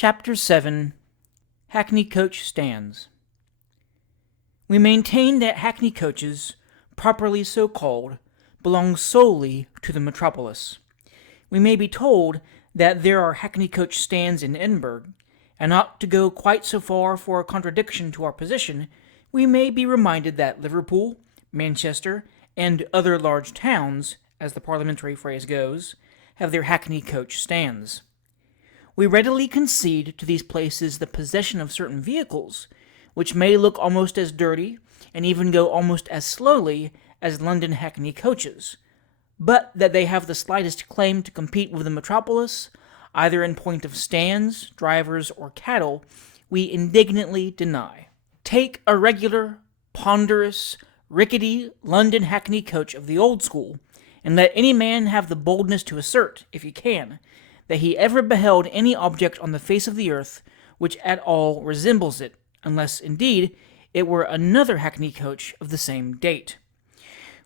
Chapter 7 Hackney Coach Stands. We maintain that hackney coaches, properly so called, belong solely to the metropolis. We may be told that there are hackney coach stands in Edinburgh, and not to go quite so far for a contradiction to our position, we may be reminded that Liverpool, Manchester, and other large towns, as the parliamentary phrase goes, have their hackney coach stands. We readily concede to these places the possession of certain vehicles, which may look almost as dirty, and even go almost as slowly as London hackney coaches, but that they have the slightest claim to compete with the metropolis, either in point of stands, drivers, or cattle, we indignantly deny. Take a regular, ponderous, rickety London hackney coach of the old school, and let any man have the boldness to assert, if he can, that he ever beheld any object on the face of the earth which at all resembles it, unless, indeed, it were another hackney coach of the same date.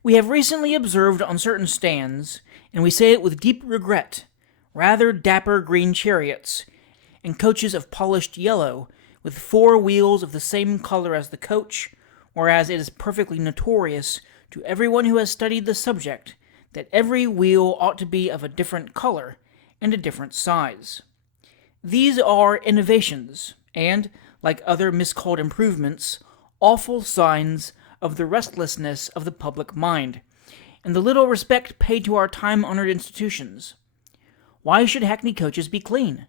We have recently observed on certain stands, and we say it with deep regret, rather dapper green chariots, and coaches of polished yellow, with 4 wheels of the same color as the coach, whereas it is perfectly notorious to everyone who has studied the subject that every wheel ought to be of a different color and a different size. These are innovations, and, like other miscalled improvements, awful signs of the restlessness of the public mind, and the little respect paid to our time-honored institutions. Why should hackney coaches be clean?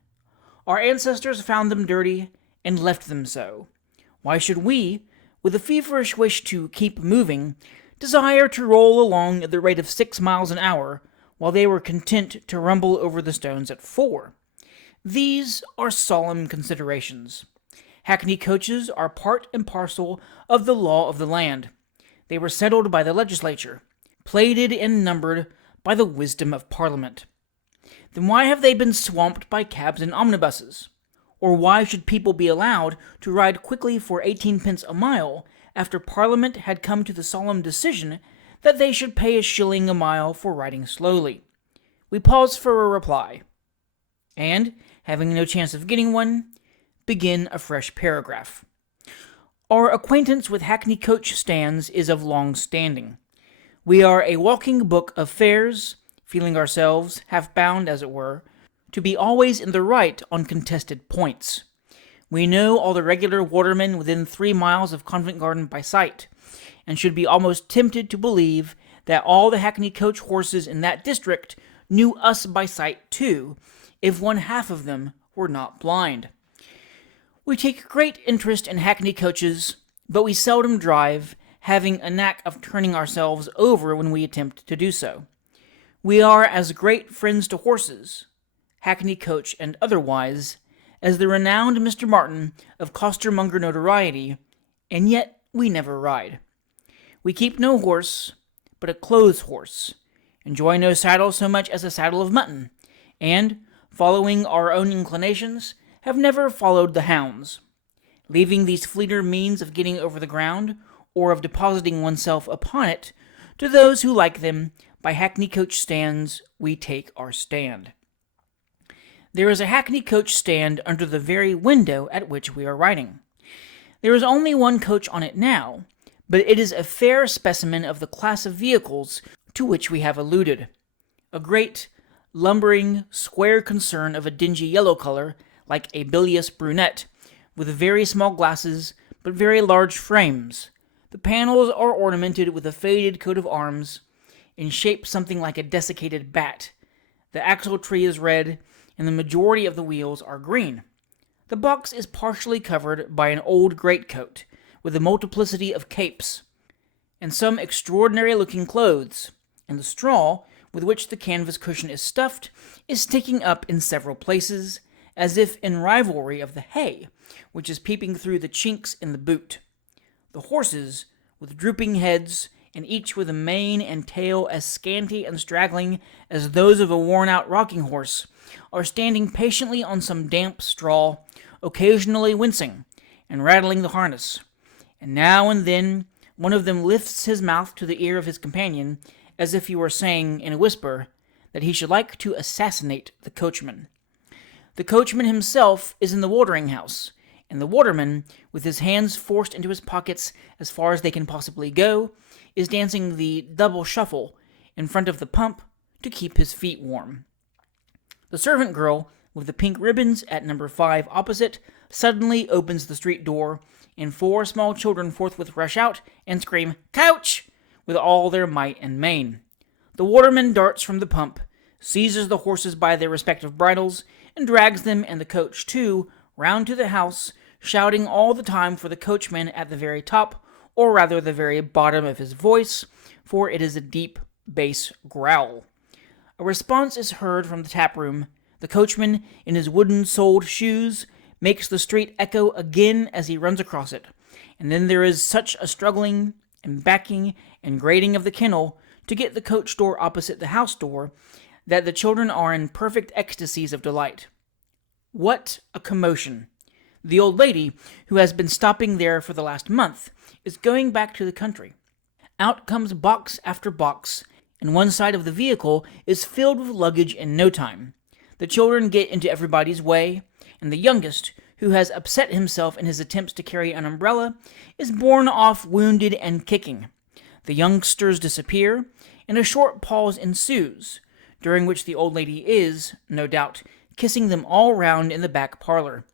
Our ancestors found them dirty and left them so. Why should we, with a feverish wish to keep moving, desire to roll along at the rate of 6 miles an hour, while they were content to rumble over the stones at 4? These are solemn considerations. Hackney coaches are part and parcel of the law of the land. They were settled by the legislature, plated and numbered by the wisdom of Parliament. Then why have they been swamped by cabs and omnibuses? Or why should people be allowed to ride quickly for 18 pence a mile after Parliament had come to the solemn decision that they should pay £1 a mile for riding slowly? We pause for a reply, and, having no chance of getting one, begin a fresh paragraph. Our acquaintance with hackney coach stands is of long standing. We are a walking book of fares, feeling ourselves, half bound as it were, to be always in the right on contested points. We know all the regular watermen within 3 miles of Covent Garden by sight, and should be almost tempted to believe that all the hackney coach horses in that district knew us by sight too, if 1/2 of them were not blind. We take great interest in hackney coaches, but we seldom drive, having a knack of turning ourselves over when we attempt to do so. We are as great friends to horses, hackney coach and otherwise, as the renowned Mr. Martin of costermonger notoriety, and yet we never ride. We keep no horse, but a clothes horse, enjoy no saddle so much as a saddle of mutton, and, following our own inclinations, have never followed the hounds. Leaving these fleeter means of getting over the ground, or of depositing oneself upon it, to those who like them, by hackney coach stands we take our stand. There is a hackney coach stand under the very window at which we are writing. There is only one coach on it now, but it is a fair specimen of the class of vehicles to which we have alluded. A great, lumbering, square concern of a dingy yellow color, like a bilious brunette, with very small glasses, but very large frames. The panels are ornamented with a faded coat of arms, in shape something like a desiccated bat. The axle-tree is red, and the majority of the wheels are green. The box is partially covered by an old greatcoat, with a multiplicity of capes, and some extraordinary-looking clothes, and the straw, with which the canvas cushion is stuffed, is sticking up in several places, as if in rivalry of the hay, which is peeping through the chinks in the boot. The horses, with drooping heads, and each with a mane and tail as scanty and straggling as those of a worn-out rocking horse, are standing patiently on some damp straw, occasionally wincing, and rattling the harness, and now and then one of them lifts his mouth to the ear of his companion, as if he were saying, in a whisper, that he should like to assassinate the coachman. The coachman himself is in the watering house, and the waterman, with his hands forced into his pockets as far as they can possibly go, is dancing the double shuffle in front of the pump to keep his feet warm. The servant girl, with the pink ribbons at number 5 opposite, suddenly opens the street door, and 4 small children forthwith rush out and scream, "Coach!" with all their might and main. The waterman darts from the pump, seizes the horses by their respective bridles, and drags them and the coach, too, round to the house, shouting all the time for the coachman at the very top, or rather the very bottom of his voice, for it is a deep bass growl. A response is heard from the tap-room. The coachman, in his wooden-soled shoes, makes the street echo again as he runs across it, and then there is such a struggling and backing and grating of the kennel to get the coach door opposite the house door that the children are in perfect ecstasies of delight. What a commotion! The old lady, who has been stopping there for the last month, is going back to the country. Out comes box after box, and one side of the vehicle is filled with luggage in no time. The children get into everybody's way, and the youngest, who has upset himself in his attempts to carry an umbrella, is borne off wounded and kicking. The youngsters disappear, and a short pause ensues, during which the old lady is, no doubt, kissing them all round in the back parlor.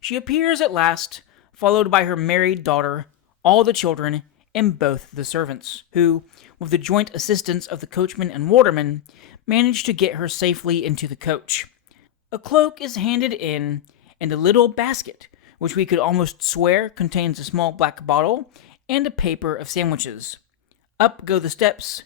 She appears at last, followed by her married daughter, all the children, and both the servants, who, with the joint assistance of the coachman and waterman, manage to get her safely into the coach. A cloak is handed in, and a little basket, which we could almost swear contains a small black bottle, and a paper of sandwiches. Up go the steps,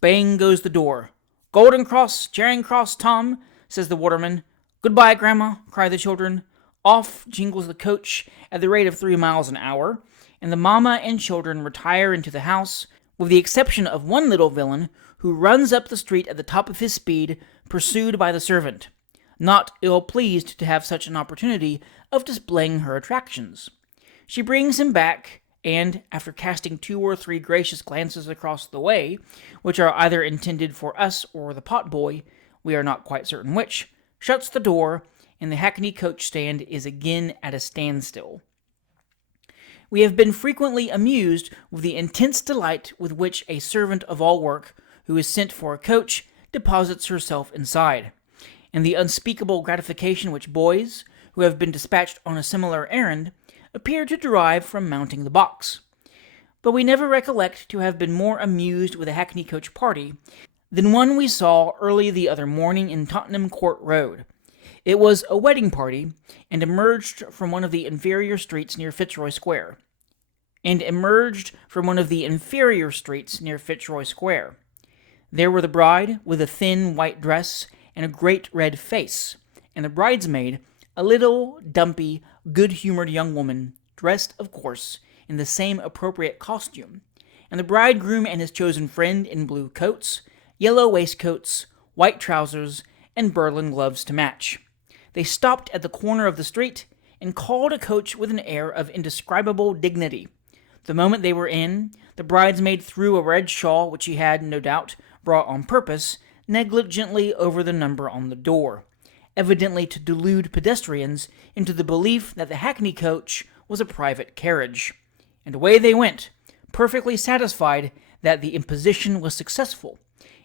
bang goes the door. "Golden Cross, Charing Cross, Tom," says the waterman. "Goodbye, Grandma," cry the children. Off jingles the coach at the rate of 3 miles an hour, and the mamma and children retire into the house, with the exception of one little villain who runs up the street at the top of his speed, pursued by the servant, not ill-pleased to have such an opportunity of displaying her attractions. She brings him back, and, after casting 2 or 3 gracious glances across the way, which are either intended for us or the potboy, we are not quite certain which, shuts the door, and the hackney coach stand is again at a standstill. We have been frequently amused with the intense delight with which a servant of all work, who is sent for a coach, deposits herself inside, and the unspeakable gratification which boys, who have been dispatched on a similar errand, appear to derive from mounting the box. But we never recollect to have been more amused with a hackney coach party than one we saw early the other morning in Tottenham Court Road. It was a wedding party, and emerged from one of the inferior streets near Fitzroy Square. There were the bride, with a thin white dress and a great red face, and the bridesmaid, a little, dumpy, good-humored young woman, dressed, of course, in the same appropriate costume, and the bridegroom and his chosen friend in blue coats, yellow waistcoats, white trousers, and Berlin gloves to match. They stopped at the corner of the street and called a coach with an air of indescribable dignity. The moment they were in, the bridesmaid threw a red shawl, which she had, no doubt, brought on purpose, negligently over the number on the door, evidently to delude pedestrians into the belief that the hackney coach was a private carriage. And away they went, perfectly satisfied that the imposition was successful,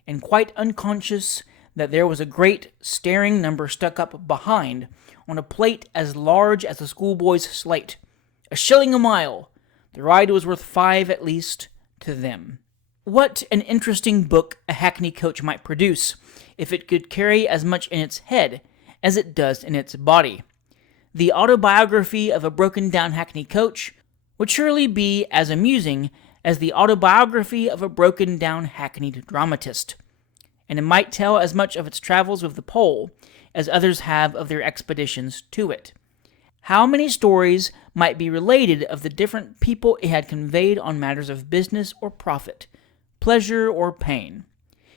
and quite unconscious that there was a great staring number stuck up behind on a plate as large as a schoolboy's slate. 1 shilling a mile. The ride was worth 5 at least to them. What an interesting book a hackney coach might produce if it could carry as much in its head as it does in its body. The autobiography of a broken-down hackney coach would surely be as amusing as the autobiography of a broken-down hackneyed dramatist, and it might tell as much of its travels with the pole as others have of their expeditions to it. How many stories might be related of the different people it had conveyed on matters of business or profit, pleasure or pain,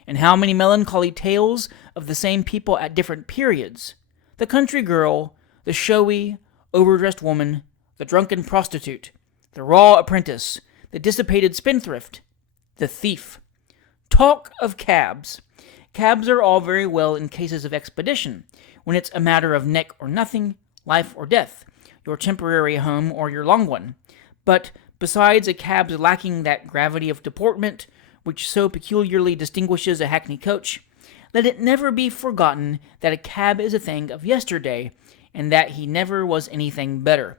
and how many melancholy tales of the same people at different periods: the country girl, the showy, overdressed woman, the drunken prostitute, the raw apprentice, the dissipated spendthrift, the thief. Talk of cabs. Cabs are all very well in cases of expedition, when it's a matter of neck or nothing, life or death, your temporary home or your long one. But besides a cab's lacking that gravity of deportment which so peculiarly distinguishes a hackney coach, let it never be forgotten that a cab is a thing of yesterday, and that he never was anything better.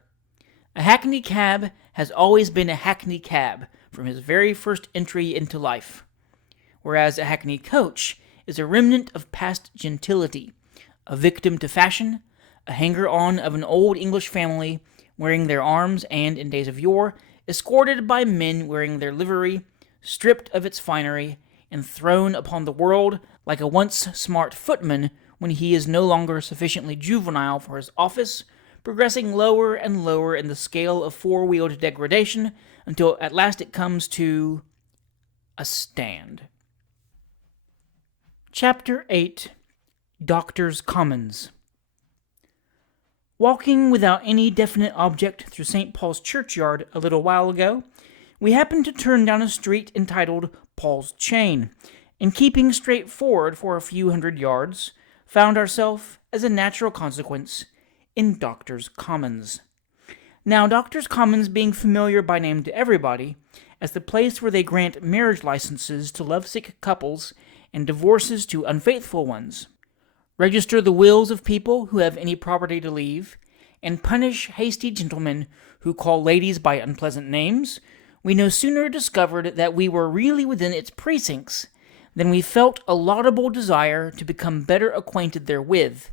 A hackney cab has always been a hackney cab from his very first entry into life, whereas a hackney coach is a remnant of past gentility, a victim to fashion, a hanger-on of an old English family wearing their arms and, in days of yore, escorted by men wearing their livery, stripped of its finery, and thrown upon the world like a once smart footman when he is no longer sufficiently juvenile for his office, progressing lower and lower in the scale of four-wheeled degradation until at last it comes to a stand. Chapter 8. Doctors' Commons. Walking without any definite object through St. Paul's churchyard a little while ago, we happened to turn down a street entitled Paul's Chain, and keeping straight forward for a few hundred yards, found ourselves, as a natural consequence, in Doctors' Commons. Now, Doctors' Commons being familiar by name to everybody, as the place where they grant marriage licenses to lovesick couples and divorces to unfaithful ones, register the wills of people who have any property to leave, and punish hasty gentlemen who call ladies by unpleasant names, we no sooner discovered that we were really within its precincts than we felt a laudable desire to become better acquainted therewith,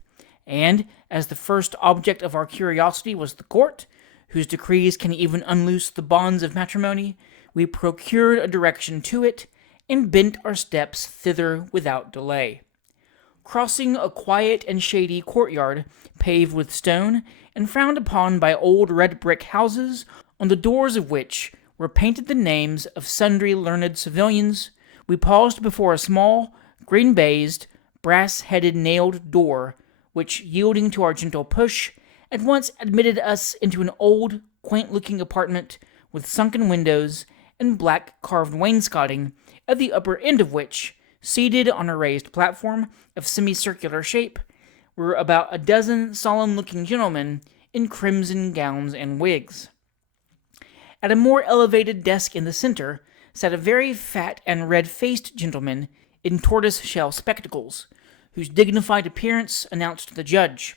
and, as the first object of our curiosity was the court, whose decrees can even unloose the bonds of matrimony, we procured a direction to it, and bent our steps thither without delay. Crossing a quiet and shady courtyard, paved with stone, and frowned upon by old red-brick houses, on the doors of which were painted the names of sundry learned civilians, we paused before a small, green-baized, brass-headed nailed door, which, yielding to our gentle push, at once admitted us into an old, quaint-looking apartment with sunken windows and black carved wainscoting, at the upper end of which, seated on a raised platform of semicircular shape, were about a dozen solemn-looking gentlemen in crimson gowns and wigs. At a more elevated desk in the center sat a very fat and red-faced gentleman in tortoise-shell spectacles, whose dignified appearance announced the judge,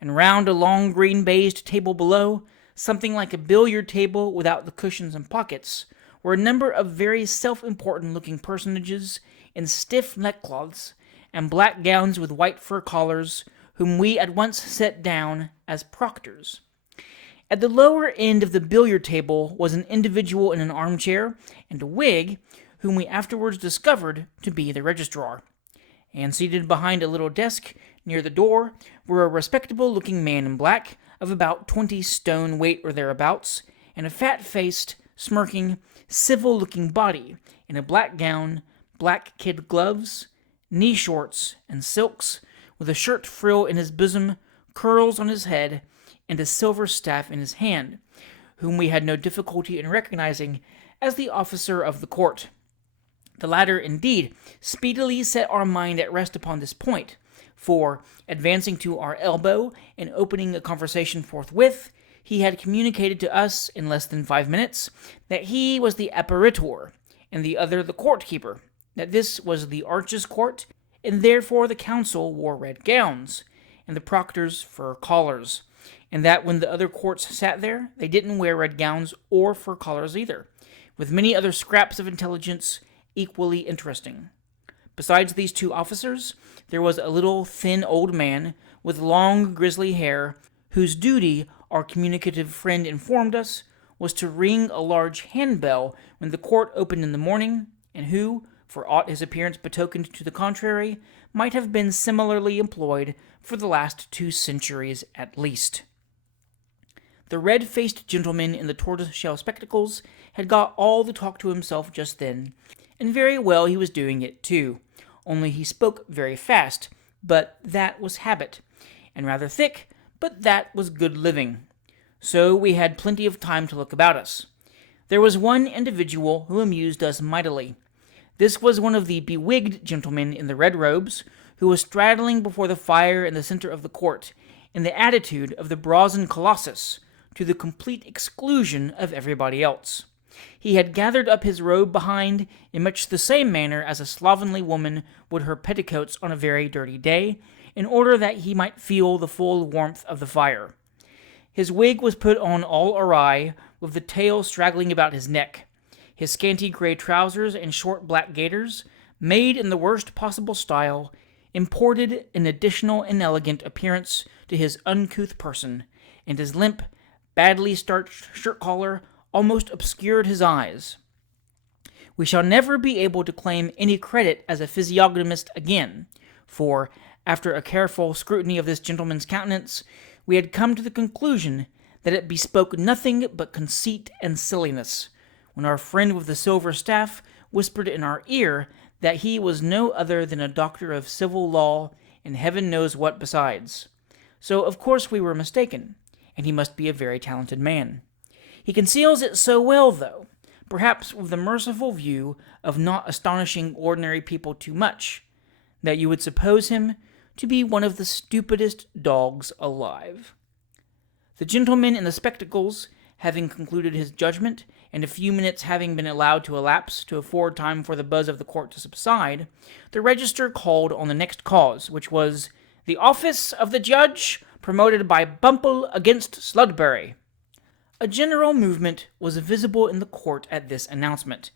and round a long green-baized table below, something like a billiard table without the cushions and pockets, were a number of very self-important-looking personages in stiff neckcloths and black gowns with white fur collars, whom we at once set down as proctors. At the lower end of the billiard table was an individual in an armchair and a wig, whom we afterwards discovered to be the registrar. And seated behind a little desk near the door were a respectable-looking man in black, of about 20 stone weight or thereabouts, and a fat-faced, smirking, civil-looking body in a black gown, black kid gloves, knee shorts, and silks, with a shirt frill in his bosom, curls on his head, and a silver staff in his hand, whom we had no difficulty in recognizing as the officer of the court. The latter, indeed, speedily set our mind at rest upon this point, for, advancing to our elbow and opening a conversation forthwith, he had communicated to us in less than 5 minutes that he was the apparitor, and the other the court-keeper, that this was the Arches Court, and therefore the counsel wore red gowns, and the proctors fur collars, and that when the other courts sat there, they didn't wear red gowns or fur collars either, with many other scraps of intelligence equally interesting. Besides these two officers, there was a little thin old man with long grizzly hair, whose duty, our communicative friend informed us, was to ring a large handbell when the court opened in the morning, and who, for aught his appearance betokened to the contrary, might have been similarly employed for the last 2 centuries at least. The red-faced gentleman in the tortoise-shell spectacles had got all the talk to himself just then, and very well he was doing it too, only he spoke very fast, but that was habit, and rather thick, but that was good living. So we had plenty of time to look about us. There was one individual who amused us mightily. This was one of the bewigged gentlemen in the red robes, who was straddling before the fire in the center of the court, in the attitude of the brazen colossus, to the complete exclusion of everybody else. He had gathered up his robe behind in much the same manner as a slovenly woman would her petticoats on a very dirty day, in order that he might feel the full warmth of the fire. His wig was put on all awry, with the tail straggling about his neck. His scanty gray trousers and short black gaiters, made in the worst possible style, imported an additional inelegant appearance to his uncouth person, and his limp, badly starched shirt collar almost obscured his eyes. We shall never be able to claim any credit as a physiognomist again, for, after a careful scrutiny of this gentleman's countenance, we had come to the conclusion that it bespoke nothing but conceit and silliness, when our friend with the silver staff whispered in our ear that he was no other than a doctor of civil law, and heaven knows what besides. So of course we were mistaken, and he must be a very talented man. He conceals it so well, though, perhaps with the merciful view of not astonishing ordinary people too much, that you would suppose him to be one of the stupidest dogs alive. The gentleman in the spectacles, having concluded his judgment, and a few minutes having been allowed to elapse to afford time for the buzz of the court to subside, the register called on the next cause, which was the office of the judge promoted by Bumble against Sludberry. A general movement was visible in the court at this announcement,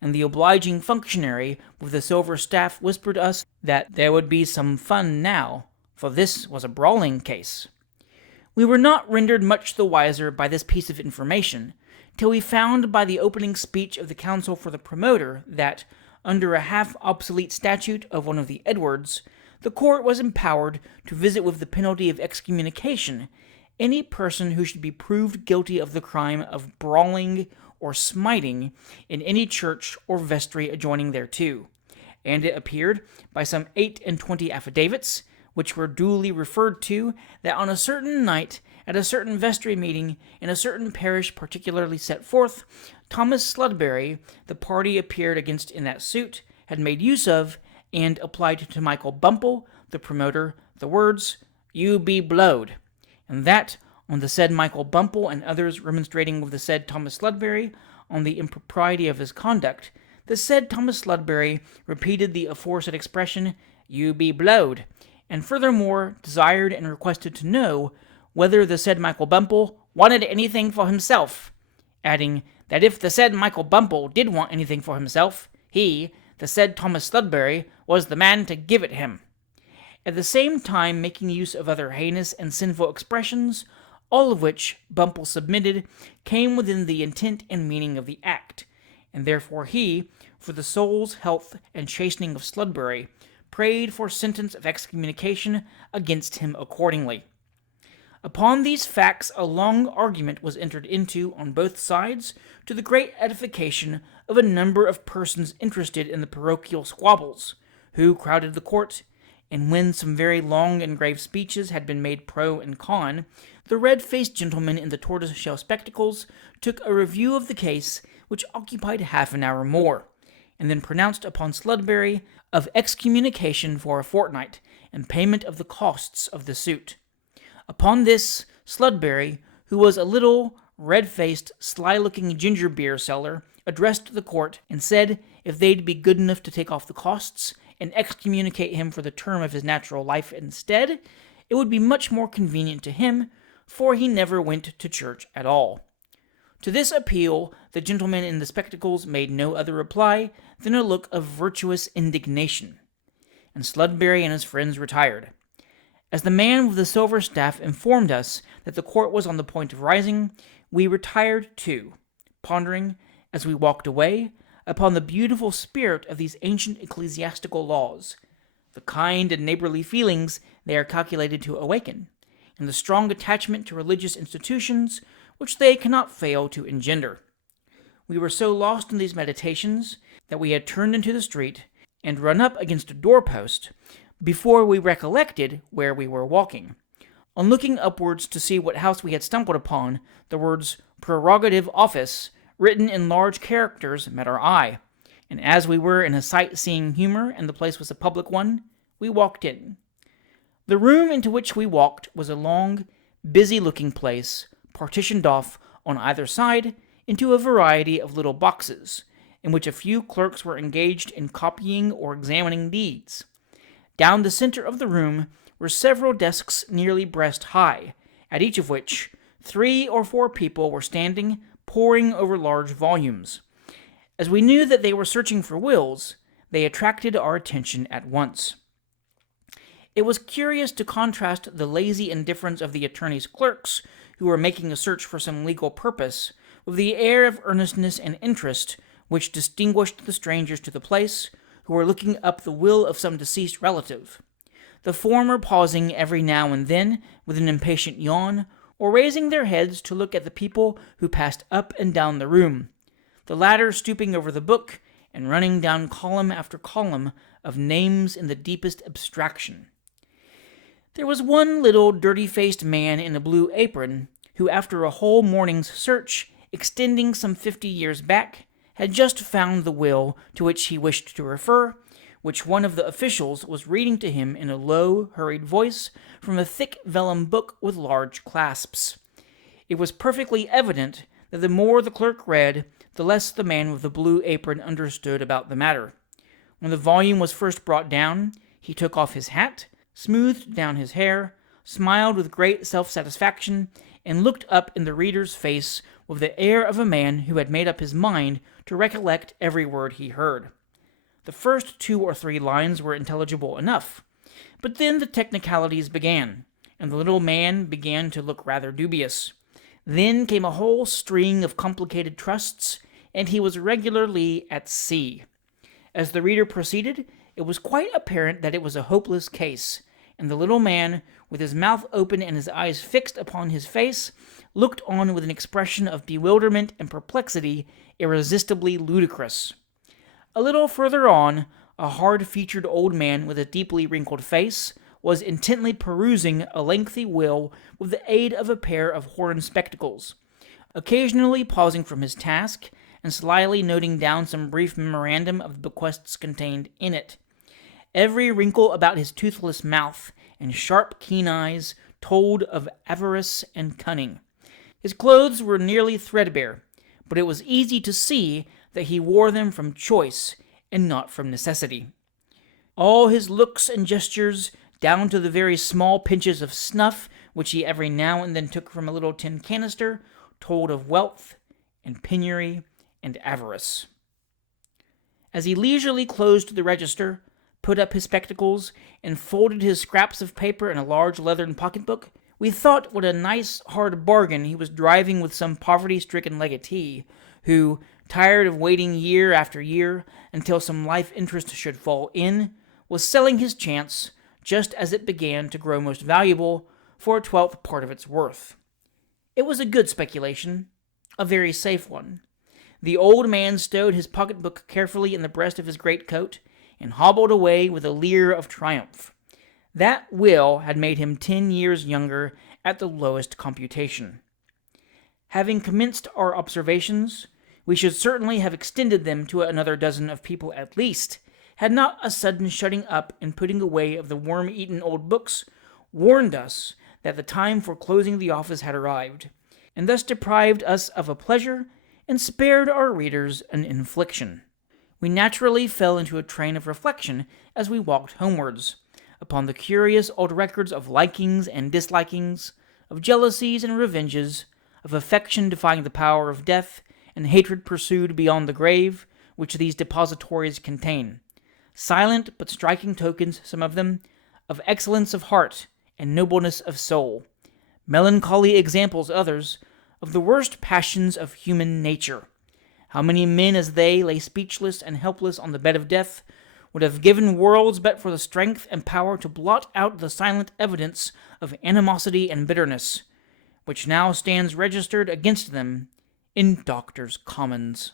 and the obliging functionary with the silver staff whispered us that there would be some fun now, for this was a brawling case. We were not rendered much the wiser by this piece of information, till we found by the opening speech of the counsel for the promoter that, under a half-obsolete statute of one of the Edwards, the court was empowered to visit with the penalty of excommunication any person who should be proved guilty of the crime of brawling or smiting in any church or vestry adjoining thereto, and it appeared by some 28 affidavits, which were duly referred to, that on a certain night, at a certain vestry meeting, in a certain parish particularly set forth, Thomas Sludberry, the party appeared against in that suit, had made use of, and applied to Michael Bumble, the promoter, the words, "You be blowed," and that, on the said Michael Bumble and others remonstrating with the said Thomas Sludberry on the impropriety of his conduct, the said Thomas Sludberry repeated the aforesaid expression, "You be blowed," and furthermore desired and requested to know whether the said Michael Bumble wanted anything for himself, adding that if the said Michael Bumble did want anything for himself, he, the said Thomas Sludberry, was the man to give it him, at the same time making use of other heinous and sinful expressions, all of which, Bumble submitted, came within the intent and meaning of the act, and therefore he, for the soul's health and chastening of Sludberry, prayed for sentence of excommunication against him accordingly. Upon these facts a long argument was entered into on both sides, to the great edification of a number of persons interested in the parochial squabbles, who crowded the court, and when some very long and grave speeches had been made pro and con, the red-faced gentleman in the tortoise-shell spectacles took a review of the case, which occupied half an hour more, and then pronounced upon Sludberry of excommunication for a fortnight, and payment of the costs of the suit. Upon this, Sludberry, who was a little, red-faced, sly-looking ginger-beer seller, addressed the court, and said if they'd be good enough to take off the costs, and excommunicate him for the term of his natural life instead, it would be much more convenient to him, for he never went to church at all. To this appeal, the gentleman in the spectacles made no other reply than a look of virtuous indignation, and Sludberry and his friends retired. As the man with the silver staff informed us that the court was on the point of rising, we retired too, pondering, as we walked away, upon the beautiful spirit of these ancient ecclesiastical laws, the kind and neighborly feelings they are calculated to awaken, and the strong attachment to religious institutions which they cannot fail to engender. We were so lost in these meditations that we had turned into the street and run up against a doorpost before we recollected where we were walking. On looking upwards to see what house we had stumbled upon, the words "Prerogative Office," written in large characters, met our eye, and as we were in a sight-seeing humor and the place was a public one, We walked in. The room into which we walked was a long, busy-looking place, partitioned off on either side into a variety of little boxes, in which a few clerks were engaged in copying or examining deeds. Down the center of the room were several desks nearly breast high, at each of which 3 or 4 people were standing, poring over large volumes. As we knew that they were searching for wills, they attracted our attention at once. It was curious to contrast the lazy indifference of the attorney's clerks, who were making a search for some legal purpose, with the air of earnestness and interest which distinguished the strangers to the place, who were looking up the will of some deceased relative. The former pausing every now and then with an impatient yawn, or raising their heads to look at the people who passed up and down the room, the latter stooping over the book and running down column after column of names in the deepest abstraction. There was one little dirty-faced man in a blue apron, who after a whole morning's search, extending some 50 years back, had just found the will to which he wished to refer, which one of the officials was reading to him in a low, hurried voice from a thick vellum book with large clasps. It was perfectly evident that the more the clerk read, the less the man with the blue apron understood about the matter. When the volume was first brought down, he took off his hat, smoothed down his hair, smiled with great self-satisfaction, and looked up in the reader's face with the air of a man who had made up his mind to recollect every word he heard. The first 2 or 3 lines were intelligible enough, but then the technicalities began, and the little man began to look rather dubious. Then came a whole string of complicated trusts, and he was regularly at sea. As the reader proceeded, it was quite apparent that it was a hopeless case, and the little man, with his mouth open and his eyes fixed upon his face, looked on with an expression of bewilderment and perplexity irresistibly ludicrous. A little further on, a hard-featured old man with a deeply wrinkled face was intently perusing a lengthy will with the aid of a pair of horn spectacles, occasionally pausing from his task and slyly noting down some brief memorandum of the bequests contained in it. Every wrinkle about his toothless mouth and sharp, keen eyes told of avarice and cunning. His clothes were nearly threadbare, but it was easy to see that he wore them from choice and not from necessity. All his looks and gestures, down to the very small pinches of snuff which he every now and then took from a little tin canister, told of wealth and penury and avarice. As he leisurely closed the register, put up his spectacles, and folded his scraps of paper in a large leathern pocketbook, we thought what a nice hard bargain he was driving with some poverty-stricken legatee, who, tired of waiting year after year until some life interest should fall in, was selling his chance, just as it began to grow most valuable, for a 12th part of its worth. It was a good speculation, a very safe one. The old man stowed his pocketbook carefully in the breast of his greatcoat, and hobbled away with a leer of triumph. That will had made him 10 years younger at the lowest computation. Having commenced our observations, we should certainly have extended them to another dozen of people at least, had not a sudden shutting up and putting away of the worm-eaten old books warned us that the time for closing the office had arrived, and thus deprived us of a pleasure and spared our readers an infliction. We naturally fell into a train of reflection as we walked homewards, upon the curious old records of likings and dislikings, of jealousies and revenges, of affection defying the power of death, and hatred pursued beyond the grave, which these depositories contain. Silent but striking tokens, some of them, of excellence of heart and nobleness of soul. Melancholy examples, others, of the worst passions of human nature. How many men as they lay speechless and helpless on the bed of death would have given worlds but for the strength and power to blot out the silent evidence of animosity and bitterness, which now stands registered against them in Doctors' Commons.